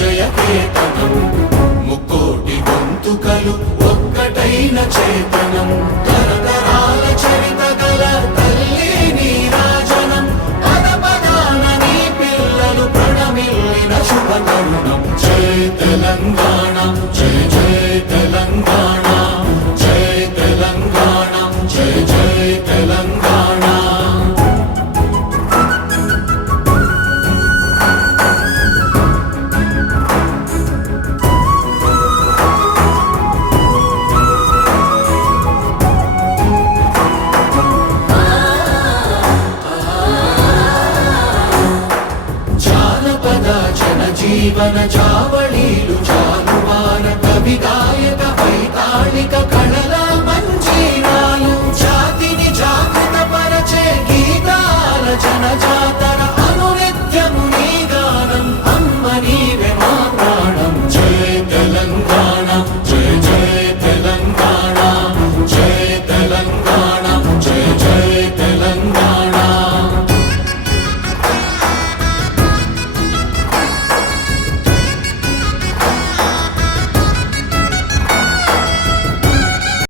విజయ కేతనం ముక్కోటి గొంతుకలు ఒక్కటైన చేతనం తరతరాల చరిత గల తల్లి నీరాజనం పద పదాన నీ పిల్లలు ప్రణమిల్లిన శుభ తరుణం జై తెలంగాణ జై జై తెలంగాణ జై తెలంగాణ జై జై తెలంగాణ జీవన